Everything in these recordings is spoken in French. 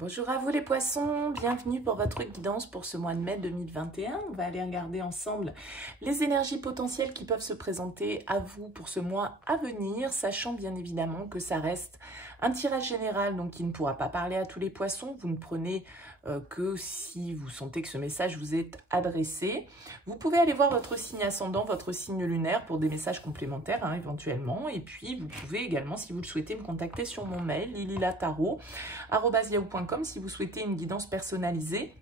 Bonjour à vous les poissons, bienvenue pour votre guidance pour ce mois de mai 2021. On va aller regarder ensemble les énergies potentielles qui peuvent se présenter à vous pour ce mois à venir, sachant bien évidemment que ça reste un tirage général, donc qui ne pourra pas parler à tous les poissons. Vous ne prenez que si vous sentez que ce message vous est adressé. Vous pouvez aller voir votre signe ascendant, votre signe lunaire pour des messages complémentaires éventuellement. Et puis vous pouvez également, si vous le souhaitez, me contacter sur mon mail lililataro@yahoo.com si vous souhaitez une guidance personnalisée.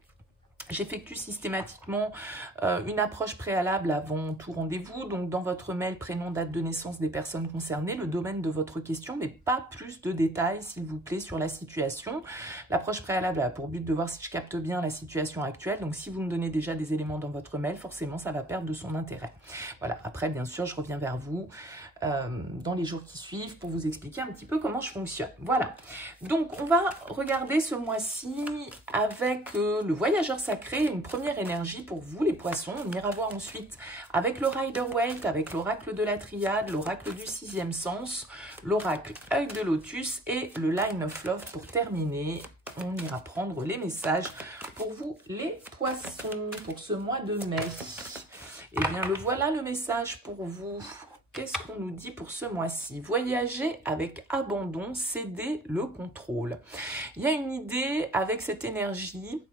J'effectue systématiquement une approche préalable avant tout rendez-vous. Donc dans votre mail, prénom, date de naissance des personnes concernées, le domaine de votre question, mais pas plus de détails s'il vous plaît sur la situation. L'approche préalable a pour but de voir si je capte bien la situation actuelle. Donc si vous me donnez déjà des éléments dans votre mail, forcément ça va perdre de son intérêt. Voilà, après bien sûr je reviens vers vous dans les jours qui suivent pour vous expliquer un petit peu comment je fonctionne. Voilà, donc on va regarder ce mois-ci avec le voyageur sacré, une première énergie pour vous les poissons. On ira voir ensuite avec le Rider-Waite, avec l'oracle de la triade, l'oracle du sixième sens, l'oracle œil de lotus et le line of love pour terminer. On ira prendre les messages pour vous les poissons pour ce mois de mai. Et bien le voilà le message pour vous. Qu'est-ce qu'on nous dit pour ce mois-ci? Voyager avec abandon, céder le contrôle. Il y a une idée avec cette énergie,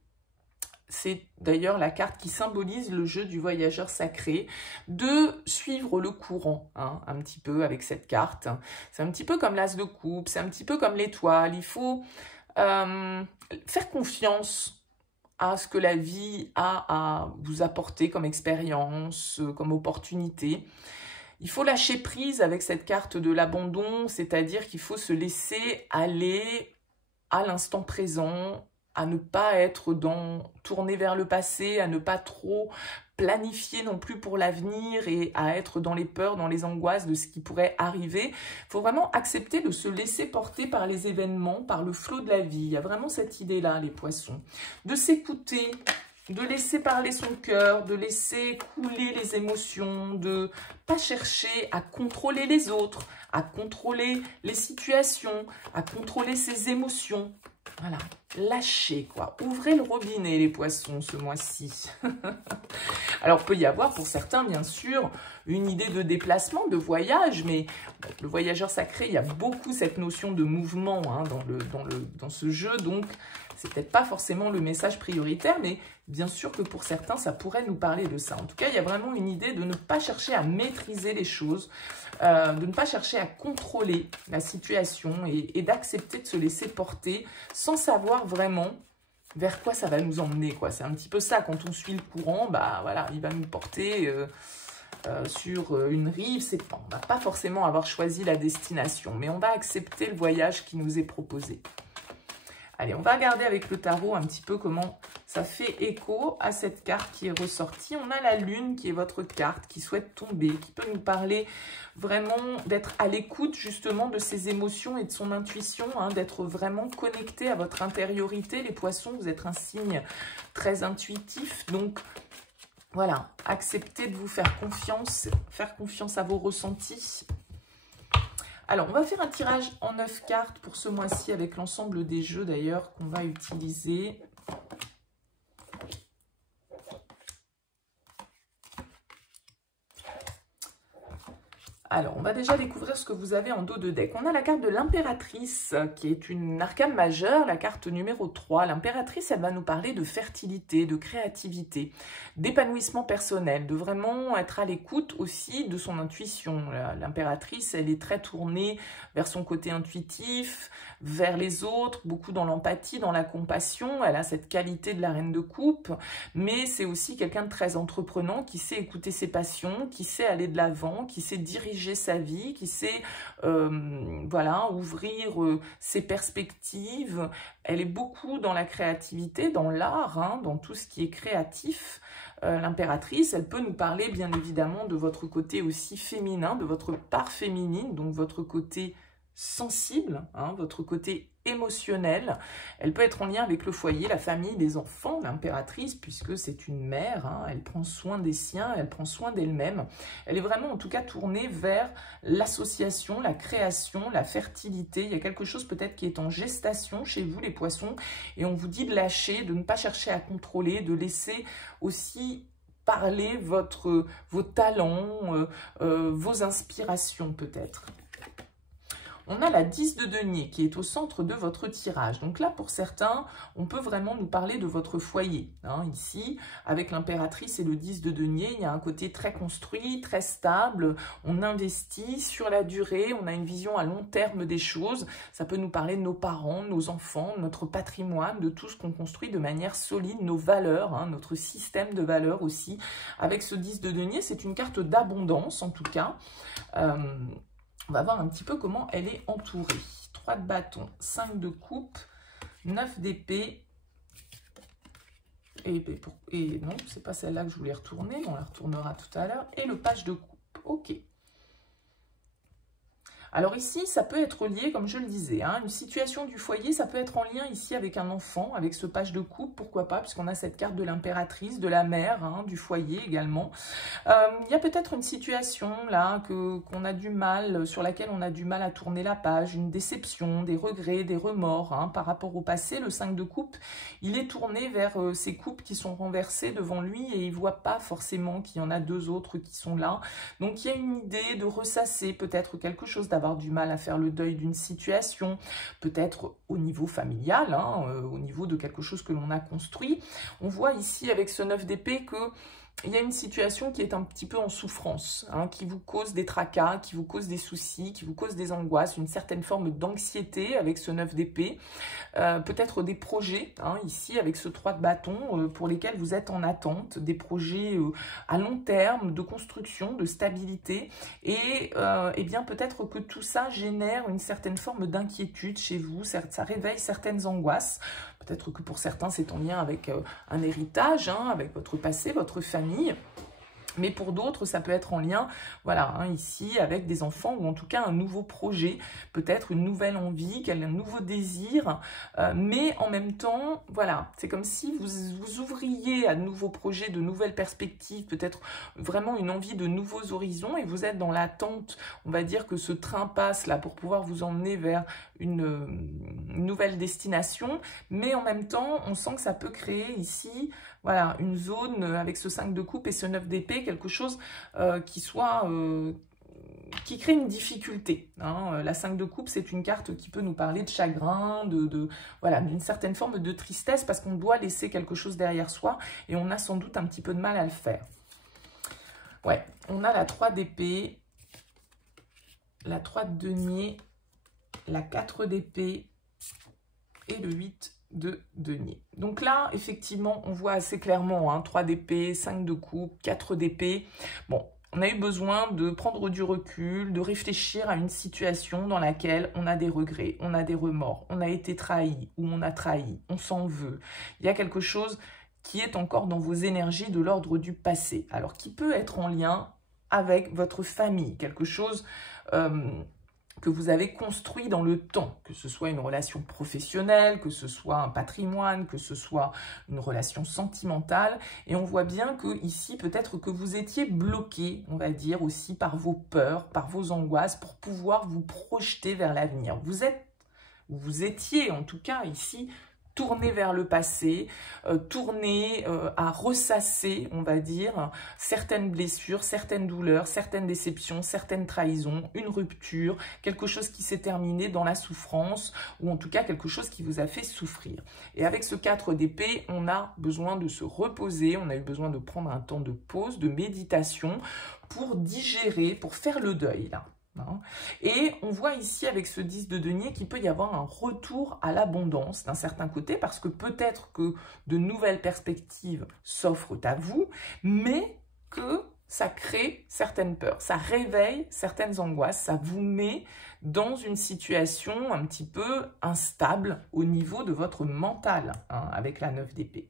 c'est d'ailleurs la carte qui symbolise le jeu du voyageur sacré, de suivre le courant, un petit peu avec cette carte. C'est un petit peu comme l'as de coupe, c'est un petit peu comme l'étoile. Il faut faire confiance à ce que la vie a à vous apporter comme expérience, comme opportunité. Il faut lâcher prise avec cette carte de l'abandon, c'est-à-dire qu'il faut se laisser aller à l'instant présent, à ne pas être tourné vers le passé, à ne pas trop planifier non plus pour l'avenir et à être dans les peurs, dans les angoisses de ce qui pourrait arriver. Il faut vraiment accepter de se laisser porter par les événements, par le flot de la vie. Il y a vraiment cette idée-là, les poissons, de s'écouter, de laisser parler son cœur, de laisser couler les émotions, de pas chercher à contrôler les autres, à contrôler les situations, à contrôler ses émotions. Voilà, lâchez quoi. Ouvrez le robinet les poissons ce mois-ci. Alors il peut y avoir pour certains bien sûr une idée de déplacement, de voyage, mais le voyageur sacré, il y a beaucoup cette notion de mouvement dans ce jeu, donc c'est peut-être pas forcément le message prioritaire, mais bien sûr que pour certains, ça pourrait nous parler de ça. En tout cas, il y a vraiment une idée de ne pas chercher à maîtriser les choses, de ne pas chercher à contrôler la situation et d'accepter de se laisser porter sans savoir vraiment vers quoi ça va nous emmener, quoi. C'est un petit peu ça, quand on suit le courant, bah voilà, il va nous porter sur une rive. On ne va pas forcément avoir choisi la destination, mais on va accepter le voyage qui nous est proposé. Allez, on va regarder avec le tarot un petit peu comment ça fait écho à cette carte qui est ressortie. On a la lune qui est votre carte, qui souhaite tomber, qui peut nous parler vraiment d'être à l'écoute justement de ses émotions et de son intuition, d'être vraiment connecté à votre intériorité. Les poissons, vous êtes un signe très intuitif, donc voilà, acceptez de vous faire confiance à vos ressentis. Alors, on va faire un tirage en 9 cartes pour ce mois-ci avec l'ensemble des jeux d'ailleurs qu'on va utiliser. Alors, on va déjà découvrir ce que vous avez en dos de deck. On a la carte de l'impératrice, qui est une arcane majeure, la carte numéro 3. L'impératrice, elle va nous parler de fertilité, de créativité, d'épanouissement personnel, de vraiment être à l'écoute aussi de son intuition. L'impératrice, elle est très tournée vers son côté intuitif, vers les autres, beaucoup dans l'empathie, dans la compassion. Elle a cette qualité de la reine de coupe, mais c'est aussi quelqu'un de très entreprenant, qui sait écouter ses passions, qui sait aller de l'avant, qui sait diriger sa vie, qui sait voilà, ouvrir ses perspectives. Elle est beaucoup dans la créativité, dans l'art, dans tout ce qui est créatif. L'impératrice, elle peut nous parler bien évidemment de votre côté aussi féminin, de votre part féminine, donc votre côté sensible, hein, votre côté émotionnel. Elle peut être en lien avec le foyer, la famille, les enfants, l'impératrice, puisque c'est une mère, hein, elle prend soin des siens, elle prend soin d'elle-même. Elle est vraiment en tout cas tournée vers l'association, la création, la fertilité. Il y a quelque chose peut-être qui est en gestation chez vous les poissons, et on vous dit de lâcher, de ne pas chercher à contrôler, de laisser aussi parler vos talents, vos inspirations peut-être. On a la 10 de denier qui est au centre de votre tirage. Donc là, pour certains, on peut vraiment nous parler de votre foyer. Hein. Ici, avec l'impératrice et le 10 de denier, il y a un côté très construit, très stable. On investit sur la durée, on a une vision à long terme des choses. Ça peut nous parler de nos parents, nos enfants, notre patrimoine, de tout ce qu'on construit de manière solide, nos valeurs, hein, notre système de valeurs aussi. Avec ce 10 de denier, c'est une carte d'abondance en tout cas. On va voir un petit peu comment elle est entourée. 3 de bâton, 5 de coupe, 9 d'épée. Et non, c'est pas celle-là que je voulais retourner. On la retournera tout à l'heure. Et le page de coupe. Ok. Alors ici, ça peut être lié, comme je le disais, hein, une situation du foyer, ça peut être en lien ici avec un enfant, avec ce page de coupe, pourquoi pas, puisqu'on a cette carte de l'impératrice, de la mère, hein, du foyer également. Il y a peut-être une situation là qu'on a du mal, sur laquelle on a du mal à tourner la page, une déception, des regrets, des remords hein, par rapport au passé. Le 5 de coupe, il est tourné vers ces coupes qui sont renversées devant lui et il ne voit pas forcément qu'il y en a 2 autres qui sont là. Donc il y a une idée de ressasser peut-être quelque chose, d'avoir du mal à faire le deuil d'une situation, peut-être au niveau familial, hein, au niveau de quelque chose que l'on a construit. On voit ici avec ce 9 d'épée que il y a une situation qui est un petit peu en souffrance, hein, qui vous cause des tracas, qui vous cause des soucis, qui vous cause des angoisses, une certaine forme d'anxiété avec ce 9 d'épée, peut-être des projets, hein, ici avec ce 3 de bâton, pour lesquels vous êtes en attente, des projets à long terme, de construction, de stabilité, et bien peut-être que tout ça génère une certaine forme d'inquiétude chez vous, ça réveille certaines angoisses. Peut-être que pour certains, c'est en lien avec un héritage, hein, avec votre passé, votre famille. Mais pour d'autres, ça peut être en lien, voilà, hein, ici, avec des enfants ou en tout cas un nouveau projet, peut-être une nouvelle envie, un nouveau désir. Mais en même temps, voilà, c'est comme si vous ouvriez à de nouveaux projets, de nouvelles perspectives, peut-être vraiment une envie de nouveaux horizons et vous êtes dans l'attente, on va dire que ce train passe là pour pouvoir vous emmener vers une nouvelle destination. Mais en même temps, on sent que ça peut créer ici... Voilà, une zone avec ce 5 de coupe et ce 9 d'épée, quelque chose qui crée une difficulté. Hein. La 5 de coupe, c'est une carte qui peut nous parler de chagrin, voilà, d'une certaine forme de tristesse parce qu'on doit laisser quelque chose derrière soi et on a sans doute un petit peu de mal à le faire. Ouais, on a la 3 d'épée, la 3 de denier, la 4 d'épée et le 8 de denier. Donc là, effectivement, on voit assez clairement, hein, 3 d'épée, 5 de coupe, 4 d'épée. Bon, on a eu besoin de prendre du recul, de réfléchir à une situation dans laquelle on a des regrets, on a des remords, on a été trahi ou on a trahi, on s'en veut. Il y a quelque chose qui est encore dans vos énergies de l'ordre du passé. Alors, qui peut être en lien avec votre famille, quelque chose... que vous avez construit dans le temps, que ce soit une relation professionnelle, que ce soit un patrimoine, que ce soit une relation sentimentale. Et on voit bien que ici, peut-être que vous étiez bloqué, on va dire, aussi par vos peurs, par vos angoisses, pour pouvoir vous projeter vers l'avenir. Vous étiez, en tout cas, ici, tourner vers le passé, tourner à ressasser, on va dire, certaines blessures, certaines douleurs, certaines déceptions, certaines trahisons, une rupture, quelque chose qui s'est terminé dans la souffrance, ou en tout cas quelque chose qui vous a fait souffrir. Et avec ce 4 d'épée, on a besoin de se reposer, on a eu besoin de prendre un temps de pause, de méditation, pour digérer, pour faire le deuil, là. Et on voit ici avec ce 10 de denier qu'il peut y avoir un retour à l'abondance d'un certain côté parce que peut-être que de nouvelles perspectives s'offrent à vous, mais que ça crée certaines peurs, ça réveille certaines angoisses, ça vous met dans une situation un petit peu instable au niveau de votre mental, hein, avec la 9 d'épée.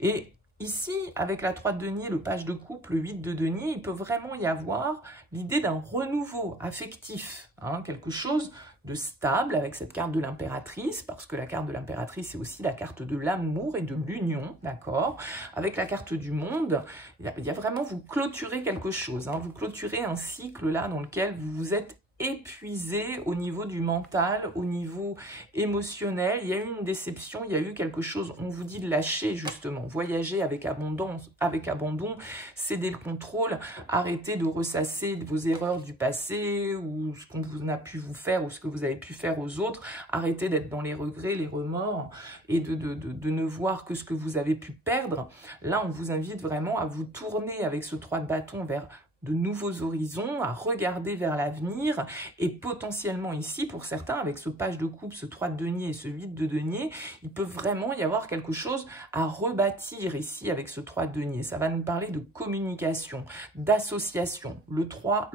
Et ici, avec la 3 de denier, le page de coupe, le 8 de denier, il peut vraiment y avoir l'idée d'un renouveau affectif, hein, quelque chose de stable avec cette carte de l'impératrice, parce que la carte de l'impératrice c'est aussi la carte de l'amour et de l'union, d'accord? Avec la carte du monde, il y a vraiment, vous clôturez quelque chose, hein, vous clôturez un cycle là dans lequel vous vous êtes épuisé au niveau du mental, au niveau émotionnel. Il y a eu une déception, il y a eu quelque chose, on vous dit de lâcher justement, voyager avec abondance, avec abandon, céder le contrôle, arrêter de ressasser vos erreurs du passé ou ce qu'on a pu vous faire ou ce que vous avez pu faire aux autres, arrêter d'être dans les regrets, les remords et de ne voir que ce que vous avez pu perdre. Là, on vous invite vraiment à vous tourner avec ce 3 de bâton vers de nouveaux horizons, à regarder vers l'avenir et potentiellement ici, pour certains, avec ce page de coupe, ce 3 de denier et ce 8 de denier, il peut vraiment y avoir quelque chose à rebâtir ici avec ce 3 de denier. Ça va nous parler de communication, d'association. Le 3,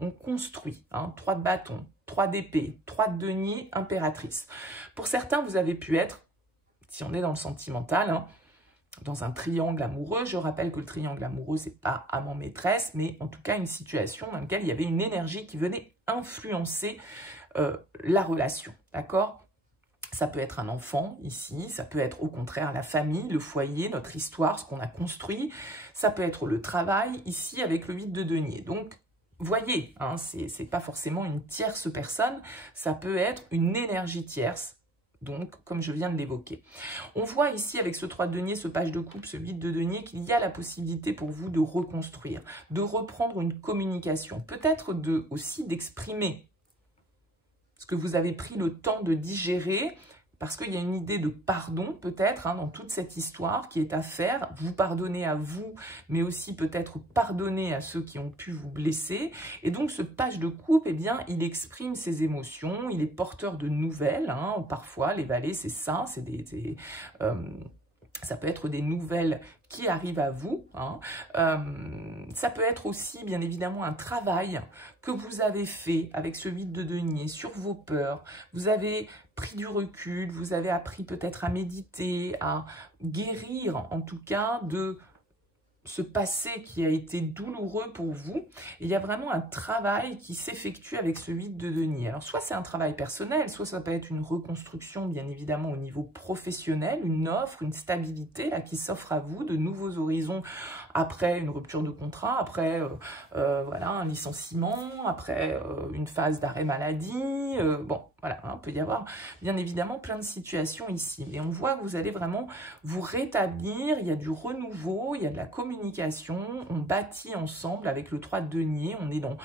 on construit, hein, 3 de bâton, 3 d'épée, 3 de denier, impératrice. Pour certains, vous avez pu être, si on est dans le sentimental, hein, dans un triangle amoureux. Je rappelle que le triangle amoureux, c'est pas amant-maîtresse, mais en tout cas une situation dans laquelle il y avait une énergie qui venait influencer la relation, d'accord? Ça peut être un enfant ici, ça peut être au contraire la famille, le foyer, notre histoire, ce qu'on a construit. Ça peut être le travail ici avec le 8 de denier. Donc, voyez, hein, c'est pas forcément une tierce personne, ça peut être une énergie tierce. Donc, comme je viens de l'évoquer. On voit ici, avec ce 3 de denier, ce page de coupe, ce 8 de denier, qu'il y a la possibilité pour vous de reconstruire, de reprendre une communication, peut-être aussi d'exprimer ce que vous avez pris le temps de digérer, parce qu'il y a une idée de pardon, peut-être, hein, dans toute cette histoire qui est à faire. Vous pardonnez à vous, mais aussi peut-être pardonner à ceux qui ont pu vous blesser. Et donc, ce page de coupe, eh bien, il exprime ses émotions, il est porteur de nouvelles. Hein, parfois, les valets, c'est ça, c'est ça peut être des nouvelles qui arrivent à vous. Hein. Ça peut être aussi, bien évidemment, un travail que vous avez fait avec ce 8 de denier sur vos peurs. Vous avez pris du recul, vous avez appris peut-être à méditer, à guérir, en tout cas, de ce passé qui a été douloureux pour vous. Et il y a vraiment un travail qui s'effectue avec ce 8 de denier. Alors, soit c'est un travail personnel, soit ça peut être une reconstruction, bien évidemment, au niveau professionnel, une offre, une stabilité là, qui s'offre à vous, de nouveaux horizons après une rupture de contrat, après voilà, un licenciement, après une phase d'arrêt maladie. Bon, voilà, hein, peut y avoir bien évidemment plein de situations ici. Et on voit que vous allez vraiment vous rétablir, il y a du renouveau, il y a de la communication, on bâtit ensemble avec le 3 de denier, on est dans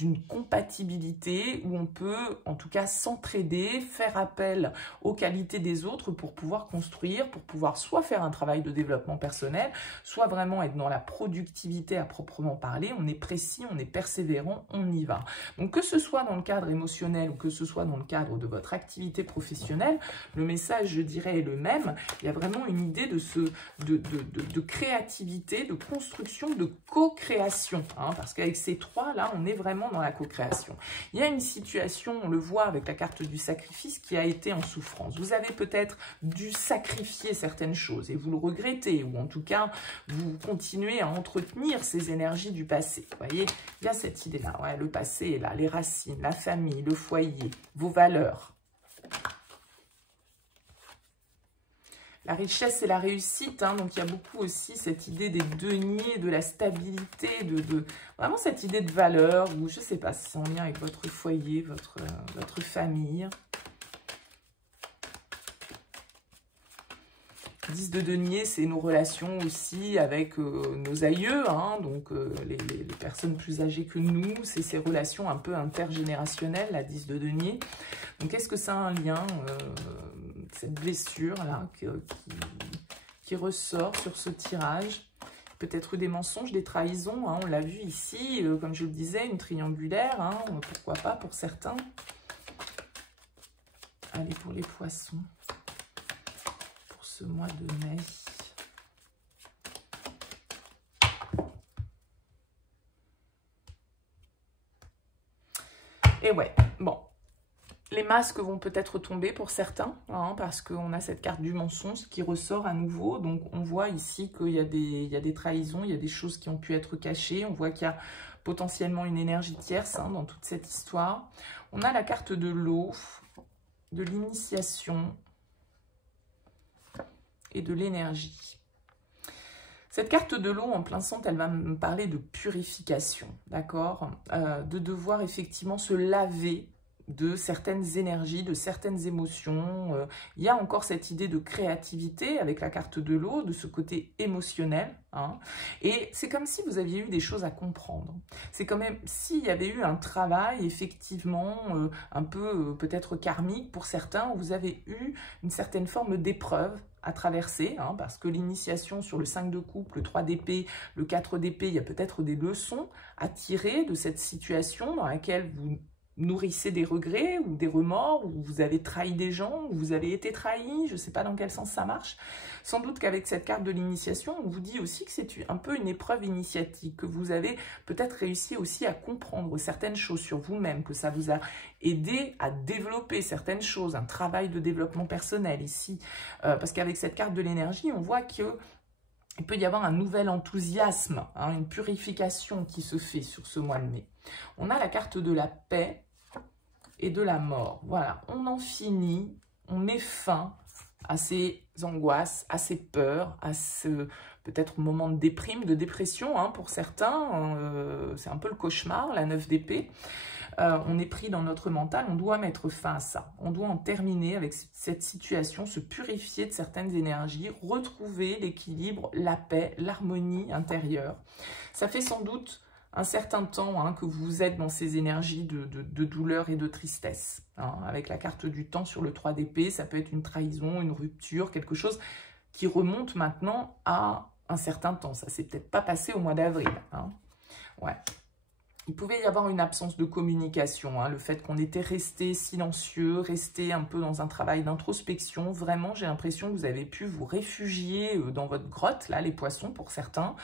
une compatibilité où on peut en tout cas s'entraider, faire appel aux qualités des autres pour pouvoir construire, pour pouvoir soit faire un travail de développement personnel, soit vraiment être dans la productivité à proprement parler. On est précis, on est persévérant, on y va. Donc que ce soit dans le cadre émotionnel ou que ce soit dans le cadre de votre activité professionnelle, le message, je dirais, est le même. Il y a vraiment une idée de créativité, de construction, de co-création, hein, parce qu'avec ces trois là, on est vraiment dans la co-création. Il y a une situation, on le voit avec la carte du sacrifice, qui a été en souffrance. Vous avez peut-être dû sacrifier certaines choses et vous le regrettez, ou en tout cas, vous continuez à entretenir ces énergies du passé. Vous voyez, il y a cette idée-là, ouais, le passé est là, les racines, la famille, le foyer, vos valeurs. La richesse et la réussite, hein, donc il y a beaucoup aussi cette idée des deniers, de la stabilité, vraiment cette idée de valeur, ou je ne sais pas si c'est en lien avec votre foyer, votre famille. 10 de denier, c'est nos relations aussi avec nos aïeux, hein, donc les personnes plus âgées que nous, c'est ces relations un peu intergénérationnelles, la 10 de denier. Donc est-ce que ça a un lien, cette blessure-là qui ressort sur ce tirage? Peut-être eu des mensonges, des trahisons, hein, on l'a vu ici, comme je le disais, une triangulaire, hein, pourquoi pas pour certains. Allez, pour les poissons. Ce mois de mai. Et ouais, bon, Les masques vont peut-être tomber pour certains, hein, parce qu'on a cette carte du mensonge qui ressort à nouveau. Donc, on voit ici qu'il y a des trahisons, il y a des choses qui ont pu être cachées. On voit qu'il y a potentiellement une énergie tierce, hein, dans toute cette histoire. On a la carte de l'eau, de l'initiation et de l'énergie. Cette carte de l'eau, en plein centre, elle va me parler de purification, d'accord, de devoir effectivement se laver de certaines énergies, de certaines émotions. Il y a encore cette idée de créativité avec la carte de l'eau, de ce côté émotionnel, hein. Et c'est comme si vous aviez eu des choses à comprendre. C'est quand même s'il y avait eu un travail, effectivement, un peu peut-être karmique pour certains, où vous avez eu une certaine forme d'épreuve à traverser, hein, parce que l'initiation sur le 5 de coupe, le 3 d'épée, le 4 d'épée, il y a peut-être des leçons à tirer de cette situation dans laquelle vous nourrissez des regrets ou des remords, ou vous avez trahi des gens, ou vous avez été trahi, je ne sais pas dans quel sens ça marche. Sans doute qu'avec cette carte de l'initiation, on vous dit aussi que c'est un peu une épreuve initiatique, que vous avez peut-être réussi aussi à comprendre certaines choses sur vous-même, que ça vous a aidé à développer certaines choses, un travail de développement personnel ici. Parce qu'avec cette carte de l'énergie, on voit que il peut y avoir un nouvel enthousiasme, hein, une purification qui se fait sur ce mois de mai. On a la carte de la paix et de la mort. Voilà, on en finit, on met fin à ces angoisses, à ces peurs, à ce peut-être moment de déprime, de dépression, hein, pour certains. C'est un peu le cauchemar, la 9 d'épée. On est pris dans notre mental, on doit mettre fin à ça. On doit en terminer avec cette situation, se purifier de certaines énergies, retrouver l'équilibre, la paix, l'harmonie intérieure. Ça fait sans doute un certain temps, hein, que vous êtes dans ces énergies de douleur et de tristesse, hein. Avec la carte du temps sur le 3 d'épée, ça peut être une trahison, une rupture, quelque chose qui remonte maintenant à un certain temps. Ça s'est peut-être pas passé au mois d'avril, hein. Ouais. Il pouvait y avoir une absence de communication, hein, le fait qu'on était resté silencieux, resté un peu dans un travail d'introspection. Vraiment, j'ai l'impression que vous avez pu vous réfugier dans votre grotte, là, les poissons pour certains,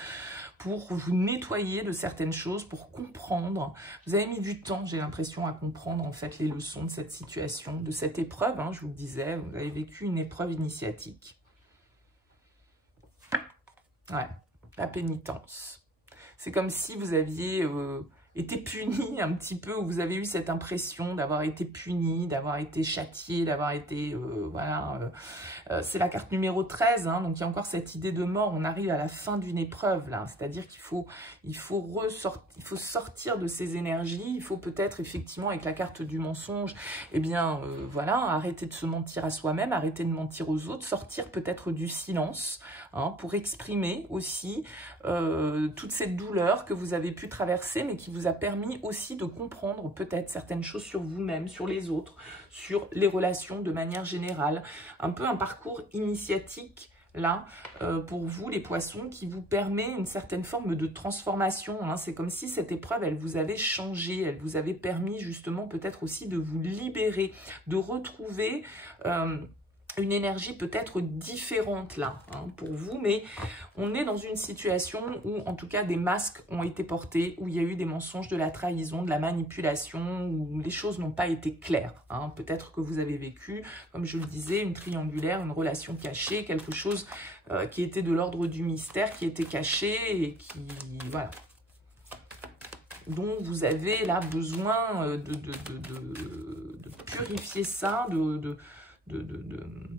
pour vous nettoyer de certaines choses, pour comprendre. Vous avez mis du temps, j'ai l'impression, à comprendre en fait les leçons de cette situation, de cette épreuve, hein, je vous le disais, vous avez vécu une épreuve initiatique. Ouais, la pénitence. C'est comme si vous aviez été puni un petit peu, ou vous avez eu cette impression d'avoir été puni, d'avoir été châtié, d'avoir été, voilà, c'est la carte numéro 13, hein, donc il y a encore cette idée de mort, on arrive à la fin d'une épreuve, là, c'est-à-dire qu'il faut sortir de ces énergies, il faut peut-être effectivement, avec la carte du mensonge, eh bien, voilà, arrêter de se mentir à soi-même, arrêter de mentir aux autres, sortir peut-être du silence, hein, pour exprimer aussi toute cette douleur que vous avez pu traverser, mais qui vous a permis aussi de comprendre peut-être certaines choses sur vous-même, sur les autres, sur les relations de manière générale. Un peu un parcours initiatique, là, pour vous, les poissons, qui vous permet une certaine forme de transformation, hein. C'est comme si cette épreuve, elle vous avait changé, elle vous avait permis justement peut-être aussi de vous libérer, de retrouver une énergie peut-être différente là, hein, pour vous, mais on est dans une situation où en tout cas des masques ont été portés, où il y a eu des mensonges, de la trahison, de la manipulation, où les choses n'ont pas été claires, hein. Peut-être que vous avez vécu, comme je le disais, une triangulaire, une relation cachée, quelque chose qui était de l'ordre du mystère, qui était caché et qui, voilà, dont vous avez là besoin de purifier ça,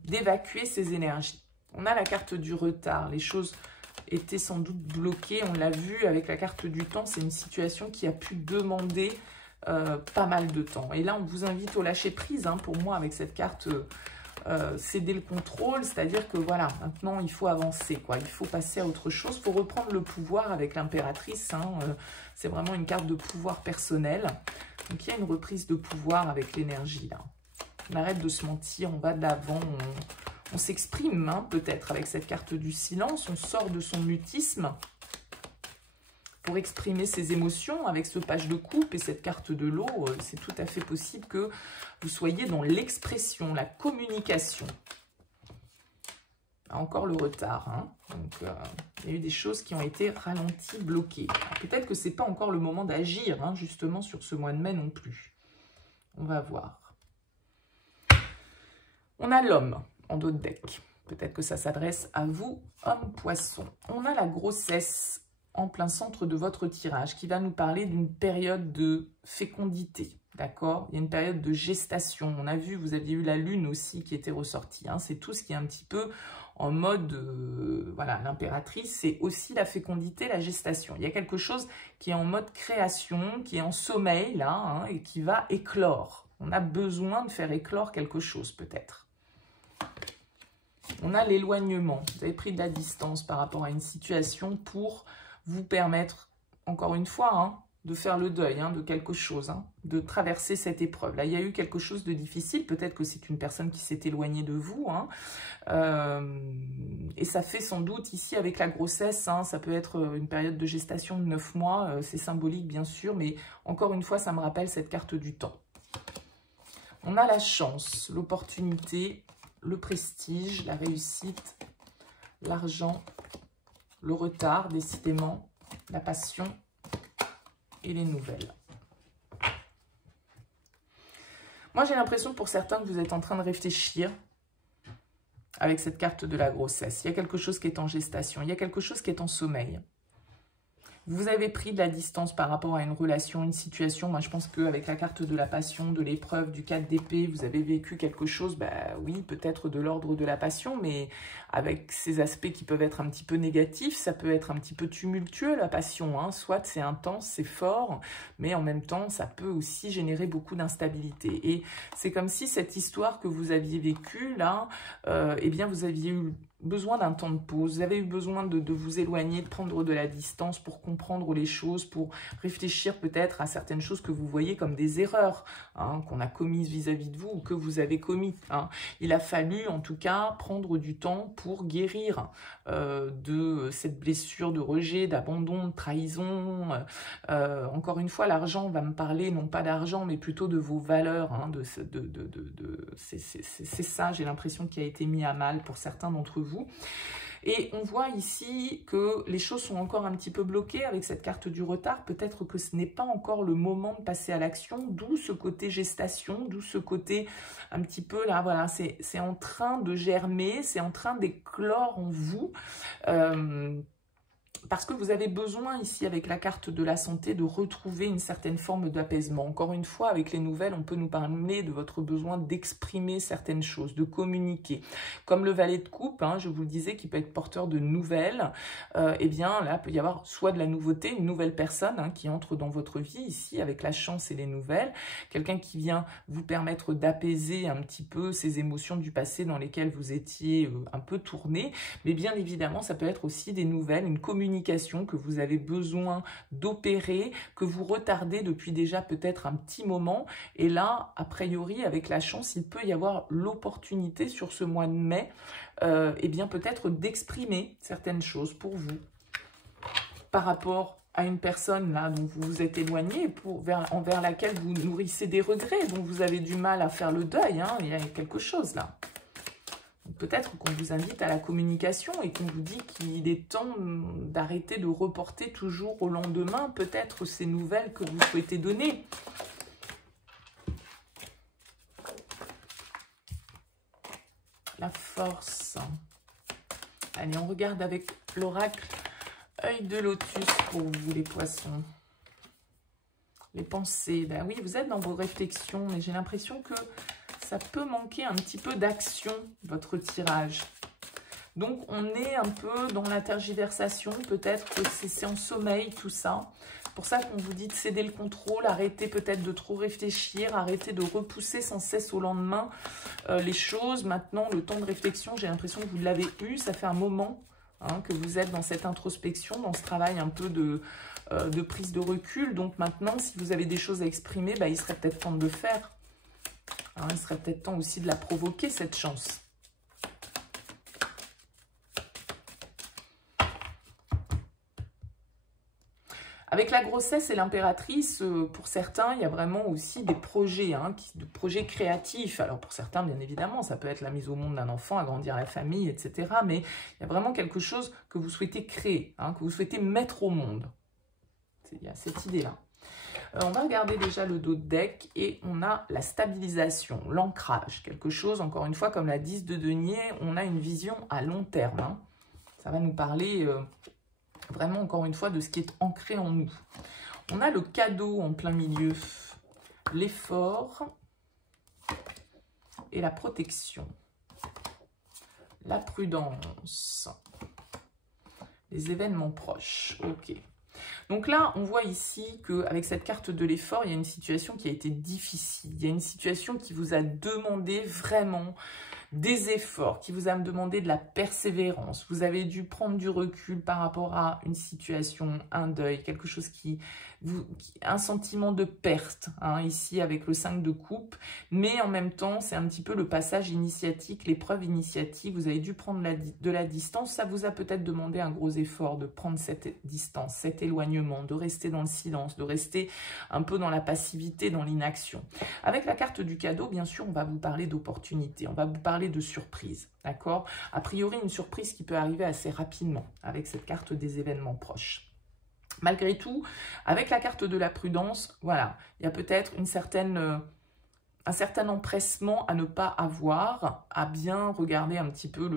d'évacuer ces énergies. On a la carte du retard, les choses étaient sans doute bloquées, on l'a vu avec la carte du temps, c'est une situation qui a pu demander pas mal de temps. Et là, on vous invite au lâcher prise, hein, pour moi, avec cette carte, céder le contrôle, c'est-à-dire que voilà, maintenant, il faut avancer, quoi. Il faut passer à autre chose, il faut reprendre le pouvoir avec l'impératrice, hein, c'est vraiment une carte de pouvoir personnel. Donc, il y a une reprise de pouvoir avec l'énergie, là. On arrête de se mentir, on va de l'avant, on s'exprime, hein, peut-être avec cette carte du silence, on sort de son mutisme pour exprimer ses émotions avec ce page de coupe et cette carte de l'eau. C'est tout à fait possible que vous soyez dans l'expression, la communication. Encore le retard, hein. Donc, il y a eu des choses qui ont été ralenties, bloquées. Peut-être que ce n'est pas encore le moment d'agir, hein, justement, sur ce mois de mai non plus. On va voir. On a l'homme en dos de deck. Peut-être que ça s'adresse à vous, homme poisson. On a la grossesse en plein centre de votre tirage qui va nous parler d'une période de fécondité. D'accord? Il y a une période de gestation. On a vu, vous aviez eu la lune aussi qui était ressortie. Hein. C'est tout ce qui est un petit peu en mode, voilà, l'impératrice, c'est aussi la fécondité, la gestation. Il y a quelque chose qui est en mode création, qui est en sommeil, là, hein, et qui va éclore. On a besoin de faire éclore quelque chose, peut-être. On a l'éloignement. Vous avez pris de la distance par rapport à une situation pour vous permettre, encore une fois, hein, de faire le deuil de quelque chose, de traverser cette épreuve. Là, il y a eu quelque chose de difficile. Peut-être que c'est une personne qui s'est éloignée de vous. Et ça fait sans doute ici avec la grossesse, ça peut être une période de gestation de 9 mois. C'est symbolique, bien sûr, mais encore une fois, ça me rappelle cette carte du temps. On a la chance, l'opportunité, le prestige, la réussite, l'argent, le retard, décidément, la passion et les nouvelles. Moi, j'ai l'impression pour certains que vous êtes en train de réfléchir avec cette carte de la grossesse. Il y a quelque chose qui est en gestation, il y a quelque chose qui est en sommeil. Vous avez pris de la distance par rapport à une relation, une situation. Moi, je pense qu'avec la carte de la passion, de l'épreuve, du 4 d'épée, vous avez vécu quelque chose, oui, peut-être de l'ordre de la passion, mais avec ces aspects qui peuvent être un petit peu négatifs, ça peut être un petit peu tumultueux, la passion. Soit c'est intense, c'est fort, mais en même temps, ça peut aussi générer beaucoup d'instabilité. Et c'est comme si cette histoire que vous aviez vécue, là, eh bien, vous aviez eu besoin d'un temps de pause, vous avez eu besoin de vous éloigner, de prendre de la distance pour comprendre les choses, pour réfléchir peut-être à certaines choses que vous voyez comme des erreurs qu'on a commises vis-à-vis de vous ou que vous avez commis. Il a fallu en tout cas prendre du temps pour guérir de cette blessure de rejet, d'abandon, de trahison. Encore une fois, l'argent va me parler non pas d'argent mais plutôt de vos valeurs. C'est ça, j'ai l'impression, qui a été mis à mal pour certains d'entre vous. Et on voit ici que les choses sont encore un petit peu bloquées avec cette carte du retard. Peut-être que ce n'est pas encore le moment de passer à l'action, d'où ce côté gestation, d'où ce côté un petit peu là, voilà, c'est en train de germer, c'est en train d'éclore en vous. Parce que vous avez besoin ici, avec la carte de la santé, de retrouver une certaine forme d'apaisement. Encore une fois, avec les nouvelles, on peut nous parler de votre besoin d'exprimer certaines choses, de communiquer. Comme le valet de coupe, je vous le disais, qui peut être porteur de nouvelles, eh bien là, il peut y avoir soit de la nouveauté, une nouvelle personne qui entre dans votre vie ici, avec la chance et les nouvelles. Quelqu'un qui vient vous permettre d'apaiser un petit peu ces émotions du passé dans lesquelles vous étiez un peu tourné. Mais bien évidemment, ça peut être aussi des nouvelles, une communication que vous avez besoin d'opérer, que vous retardez depuis déjà peut-être un petit moment. Et là, a priori, avec la chance, il peut y avoir l'opportunité sur ce mois de mai, eh bien peut-être d'exprimer certaines choses pour vous par rapport à une personne là dont vous vous êtes éloigné, envers laquelle vous nourrissez des regrets, dont vous avez du mal à faire le deuil. Il y a quelque chose là. Peut-être qu'on vous invite à la communication et qu'on vous dit qu'il est temps d'arrêter de reporter toujours au lendemain peut-être ces nouvelles que vous souhaitez donner. La force. Allez, on regarde avec l'oracle œil de lotus pour vous les poissons. Les pensées. Ben oui, vous êtes dans vos réflexions, mais j'ai l'impression que ça peut manquer un petit peu d'action, votre tirage. Donc, on est un peu dans la tergiversation. Peut-être que c'est en sommeil, tout ça. C'est pour ça qu'on vous dit de céder le contrôle, arrêter peut-être de trop réfléchir, arrêter de repousser sans cesse au lendemain les choses. Maintenant, le temps de réflexion, j'ai l'impression que vous l'avez eu. Ça fait un moment que vous êtes dans cette introspection, dans ce travail un peu de prise de recul. Donc maintenant, si vous avez des choses à exprimer, il serait peut-être temps de le faire. Il serait peut-être temps aussi de la provoquer, cette chance. Avec la grossesse et l'impératrice, pour certains, il y a vraiment aussi des projets, des projets créatifs. Alors pour certains, bien évidemment, ça peut être la mise au monde d'un enfant, agrandir la famille, etc. Mais il y a vraiment quelque chose que vous souhaitez créer, que vous souhaitez mettre au monde. Il y a cette idée-là. On va regarder déjà le dos de deck et on a la stabilisation, l'ancrage, quelque chose, encore une fois, comme la 10 de denier, on a une vision à long terme. Hein. Ça va nous parler vraiment, encore une fois, de ce qui est ancré en nous. On a le cadeau en plein milieu, l'effort et la protection, la prudence, les événements proches. Ok. Donc là, on voit ici qu'avec cette carte de l'effort, il y a une situation qui a été difficile. Il y a une situation qui vous a demandé vraiment des efforts, qui vous a demandé de la persévérance. Vous avez dû prendre du recul par rapport à une situation, un deuil, quelque chose un sentiment de perte, hein, ici avec le 5 de coupe, mais en même temps, c'est un petit peu le passage initiatique, l'épreuve initiatique. Vous avez dû prendre de la distance. Ça vous a peut-être demandé un gros effort de prendre cette distance, cet éloignement, de rester dans le silence, de rester un peu dans la passivité, dans l'inaction. Avec la carte du cadeau, bien sûr, on va vous parler d'opportunité, on va vous parler de surprise, d'accord? A priori, une surprise qui peut arriver assez rapidement avec cette carte des événements proches. Malgré tout, avec la carte de la prudence, voilà, il y a peut-être un certain empressement à ne pas avoir, à bien regarder un petit peu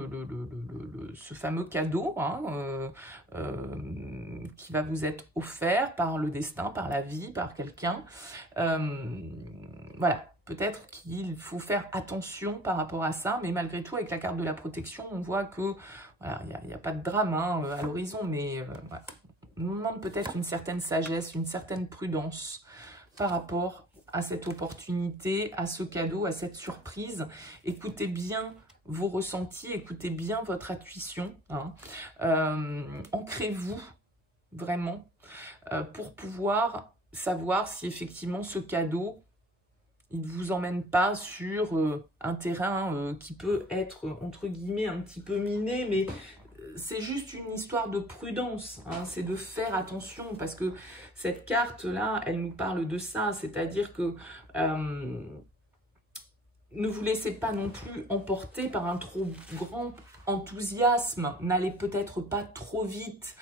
ce fameux cadeau hein, qui va vous être offert par le destin, par la vie, par quelqu'un. Voilà, peut-être qu'il faut faire attention par rapport à ça, mais malgré tout, avec la carte de la protection, on voit que voilà, il n'y a pas de drame hein, à l'horizon, mais voilà. On nous demande peut-être une certaine sagesse, une certaine prudence par rapport à cette opportunité, à ce cadeau, à cette surprise. Écoutez bien vos ressentis, écoutez bien votre intuition. Hein. Ancrez-vous vraiment pour pouvoir savoir si effectivement ce cadeau, il ne vous emmène pas sur un terrain qui peut être, entre guillemets, un petit peu miné, mais c'est juste une histoire de prudence, hein, c'est de faire attention, parce que cette carte-là, elle nous parle de ça, c'est-à-dire que ne vous laissez pas non plus emporter par un trop grand enthousiasme, n'allez peut-être pas trop vite,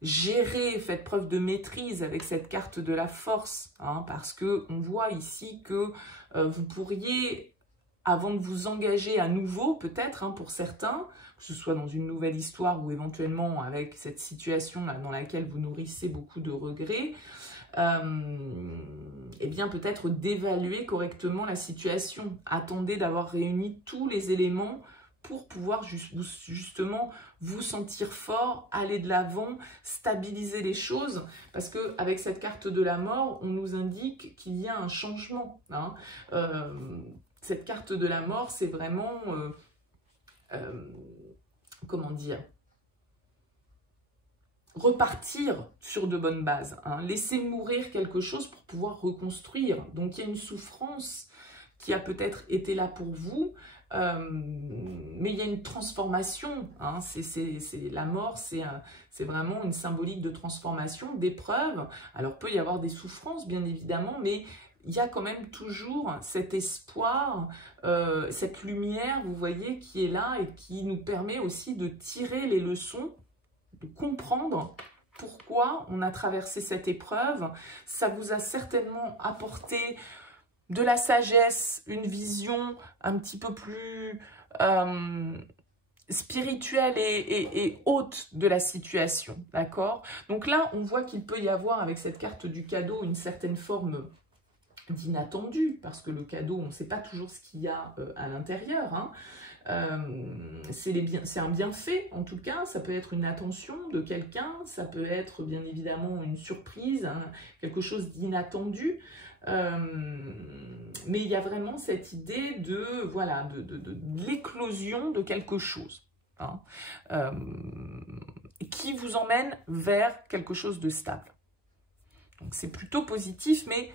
gérez, faites preuve de maîtrise avec cette carte de la force, hein, parce qu'on voit ici que vous pourriez, avant de vous engager à nouveau, peut-être, hein, pour certains, que ce soit dans une nouvelle histoire ou éventuellement avec cette situation là, dans laquelle vous nourrissez beaucoup de regrets, eh bien peut-être d'évaluer correctement la situation. Attendez d'avoir réuni tous les éléments pour pouvoir justement vous sentir fort, aller de l'avant, stabiliser les choses, parce qu'avec cette carte de la mort, on nous indique qu'il y a un changement. Hein. Cette carte de la mort, c'est vraiment, comment dire, repartir sur de bonnes bases, hein. Laisser mourir quelque chose pour pouvoir reconstruire. Donc, il y a une souffrance qui a peut-être été là pour vous, mais il y a une transformation. Hein. La mort, c'est vraiment une symbolique de transformation, d'épreuve. Alors, peut y avoir des souffrances, bien évidemment, mais il y a quand même toujours cet espoir, cette lumière, vous voyez, qui est là et qui nous permet aussi de tirer les leçons, de comprendre pourquoi on a traversé cette épreuve. Ça vous a certainement apporté de la sagesse, une vision un petit peu plus spirituelle et haute de la situation, d'accord? Donc là, on voit qu'il peut y avoir, avec cette carte du cadeau, une certaine forme d'inattendu, parce que le cadeau, on ne sait pas toujours ce qu'il y a à l'intérieur, hein. C'est un bienfait, en tout cas, ça peut être une attention de quelqu'un, ça peut être bien évidemment une surprise, hein, quelque chose d'inattendu, mais il y a vraiment cette idée de, voilà, de l'éclosion de quelque chose, hein, qui vous emmène vers quelque chose de stable. Donc c'est plutôt positif, mais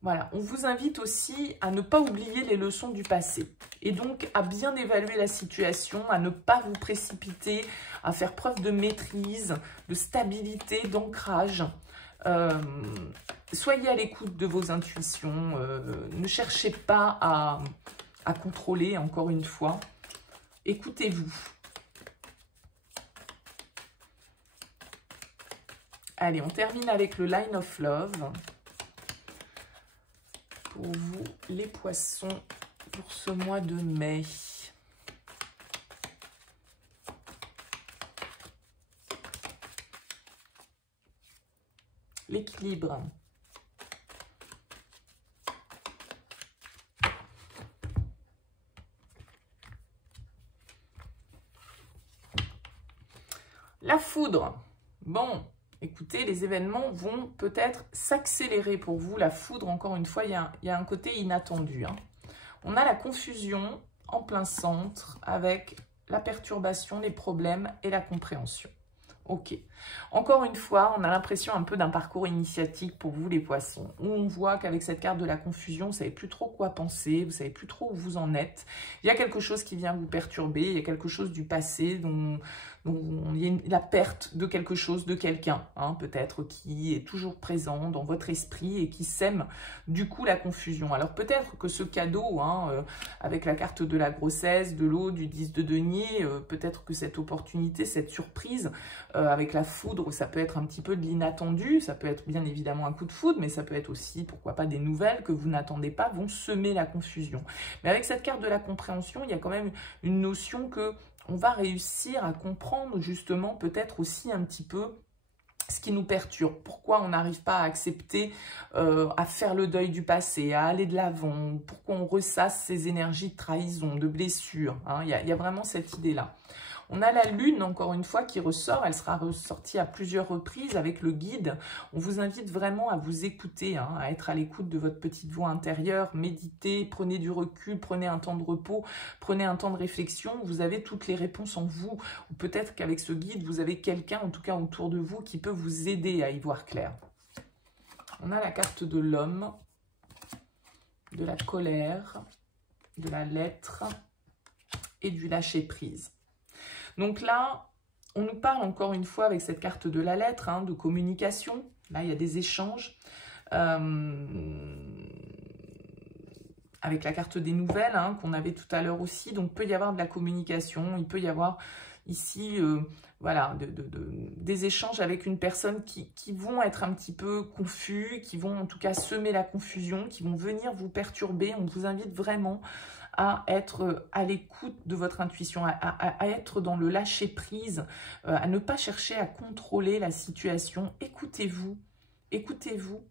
voilà, on vous invite aussi à ne pas oublier les leçons du passé et donc à bien évaluer la situation, à ne pas vous précipiter, à faire preuve de maîtrise, de stabilité, d'ancrage. Soyez à l'écoute de vos intuitions, ne cherchez pas à contrôler, encore une fois. Écoutez-vous. Allez, on termine avec le Line of Love. pour vous, les poissons, pour ce mois de mai. L'équilibre. La foudre. Bon, écoutez, les événements vont peut-être s'accélérer pour vous. La foudre, encore une fois, il y a un côté inattendu. Hein. On a la confusion en plein centre avec la perturbation, les problèmes et la compréhension. Ok. Encore une fois, on a l'impression un peu d'un parcours initiatique pour vous les poissons. Où on voit qu'avec cette carte de la confusion, vous ne savez plus trop quoi penser, vous ne savez plus trop où vous en êtes. Il y a quelque chose qui vient vous perturber, il y a quelque chose du passé dont il y a la perte de quelque chose, de quelqu'un, hein, peut-être, qui est toujours présent dans votre esprit et qui sème du coup la confusion. Alors peut-être que ce cadeau, hein, avec la carte de la grossesse, de l'eau, du 10 de denier, peut-être que cette opportunité, cette surprise, avec la foudre, ça peut être un petit peu de l'inattendu, ça peut être bien évidemment un coup de foudre, mais ça peut être aussi, pourquoi pas, des nouvelles que vous n'attendez pas, vont semer la confusion. Mais avec cette carte de la compréhension, il y a quand même une notion que on va réussir à comprendre justement peut-être aussi un petit peu ce qui nous perturbe, pourquoi on n'arrive pas à accepter, à faire le deuil du passé, à aller de l'avant, pourquoi on ressasse ces énergies de trahison, de blessure, hein, il y a vraiment cette idée-là. On a la lune, encore une fois, qui ressort. Elle sera ressortie à plusieurs reprises avec le guide. On vous invite vraiment à vous écouter, hein, à être à l'écoute de votre petite voix intérieure. Méditez, prenez du recul, prenez un temps de repos, prenez un temps de réflexion. Vous avez toutes les réponses en vous. Ou peut-être qu'avec ce guide, vous avez quelqu'un, en tout cas autour de vous, qui peut vous aider à y voir clair. On a la carte de l'homme, de la colère, de la lettre et du lâcher-prise. Donc là, on nous parle encore une fois avec cette carte de la lettre, hein, de communication. Là, il y a des échanges. Avec la carte des nouvelles, hein, qu'on avait tout à l'heure aussi. Donc, il peut y avoir de la communication. Il peut y avoir ici, voilà, des échanges avec une personne qui vont être un petit peu confus, qui vont en tout cas semer la confusion, qui vont venir vous perturber. On vous invite vraiment à être à l'écoute de votre intuition, à être dans le lâcher-prise, à ne pas chercher à contrôler la situation. Écoutez-vous, écoutez-vous.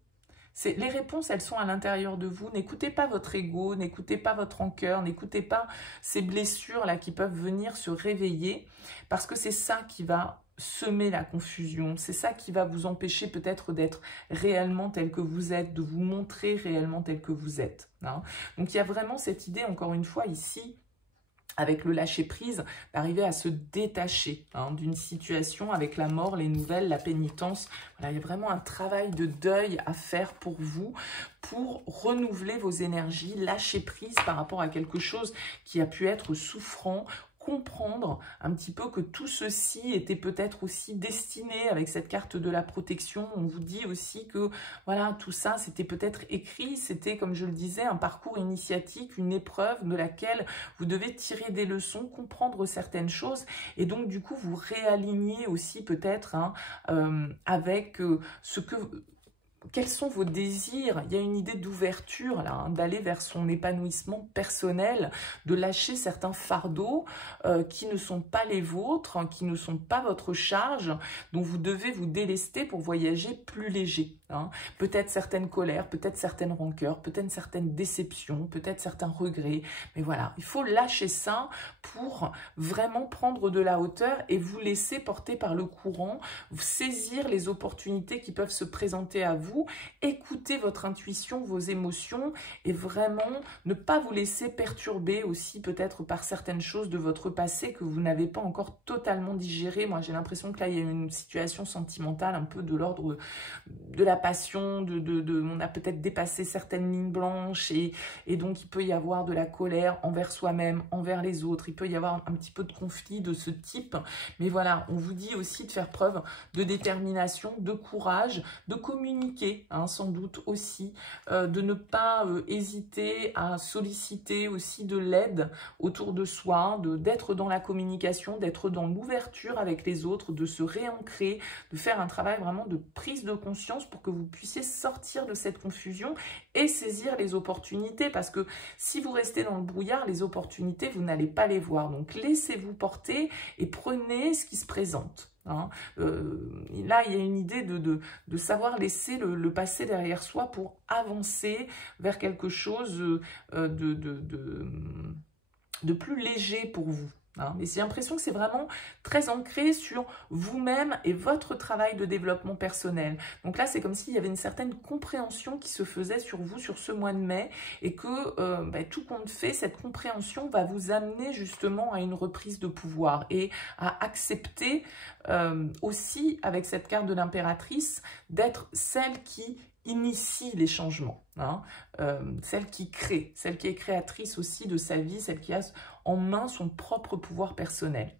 Les réponses, elles sont à l'intérieur de vous. N'écoutez pas votre ego, n'écoutez pas votre rancœur, n'écoutez pas ces blessures-là qui peuvent venir se réveiller, parce que c'est ça qui va semer la confusion, c'est ça qui va vous empêcher peut-être d'être réellement tel que vous êtes, de vous montrer réellement tel que vous êtes. Hein. Donc il y a vraiment cette idée, encore une fois, ici, avec le lâcher-prise, d'arriver à se détacher, hein, d'une situation avec la mort, les nouvelles, la pénitence. Voilà, il y a vraiment un travail de deuil à faire pour vous, pour renouveler vos énergies, lâcher prise par rapport à quelque chose qui a pu être souffrant, comprendre un petit peu que tout ceci était peut-être aussi destiné avec cette carte de la protection. On vous dit aussi que voilà, tout ça c'était peut-être écrit, c'était comme je le disais un parcours initiatique, une épreuve de laquelle vous devez tirer des leçons, comprendre certaines choses et donc du coup vous réaligner aussi peut-être, hein, avec ce que... Quels sont vos désirs? Il y a une idée d'ouverture là, hein, d'aller vers son épanouissement personnel, de lâcher certains fardeaux qui ne sont pas les vôtres, hein, qui ne sont pas votre charge, dont vous devez vous délester pour voyager plus léger. Hein. Peut-être certaines colères, peut-être certaines rancœurs, peut-être certaines déceptions, peut-être certains regrets. Mais voilà, il faut lâcher ça pour vraiment prendre de la hauteur et vous laisser porter par le courant, saisir les opportunités qui peuvent se présenter à vous, écoutez votre intuition, vos émotions et vraiment ne pas vous laisser perturber aussi peut-être par certaines choses de votre passé que vous n'avez pas encore totalement digéré. Moi j'ai l'impression que là il y a une situation sentimentale un peu de l'ordre de la passion, on a peut-être dépassé certaines lignes blanches et donc il peut y avoir de la colère envers soi-même, envers les autres, il peut y avoir un petit peu de conflit de ce type, mais voilà, on vous dit aussi de faire preuve de détermination, de courage, de communiquer, hein, sans doute aussi, de ne pas hésiter à solliciter aussi de l'aide autour de soi, d'être dans la communication, d'être dans l'ouverture avec les autres, de se réancrer, de faire un travail vraiment de prise de conscience pour que vous puissiez sortir de cette confusion et saisir les opportunités. Parce que si vous restez dans le brouillard, les opportunités, vous n'allez pas les voir. Donc, laissez-vous porter et prenez ce qui se présente. Hein. Là, il y a une idée de savoir laisser le passé derrière soi pour avancer vers quelque chose de plus léger pour vous. Hein. Mais j'ai l'impression que c'est vraiment très ancré sur vous-même et votre travail de développement personnel. Donc là, c'est comme s'il y avait une certaine compréhension qui se faisait sur vous sur ce mois de mai et que tout compte fait, cette compréhension va vous amener justement à une reprise de pouvoir et à accepter aussi, avec cette carte de l'impératrice, d'être celle qui initie les changements, hein, celle qui crée, celle qui est créatrice aussi de sa vie, celle qui a en main son propre pouvoir personnel.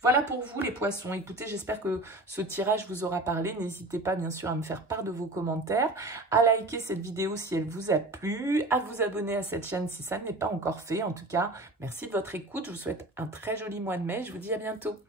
Voilà pour vous les poissons. Écoutez, j'espère que ce tirage vous aura parlé. N'hésitez pas bien sûr à me faire part de vos commentaires, à liker cette vidéo si elle vous a plu, à vous abonner à cette chaîne si ça n'est pas encore fait. En tout cas, merci de votre écoute. Je vous souhaite un très joli mois de mai. Je vous dis à bientôt.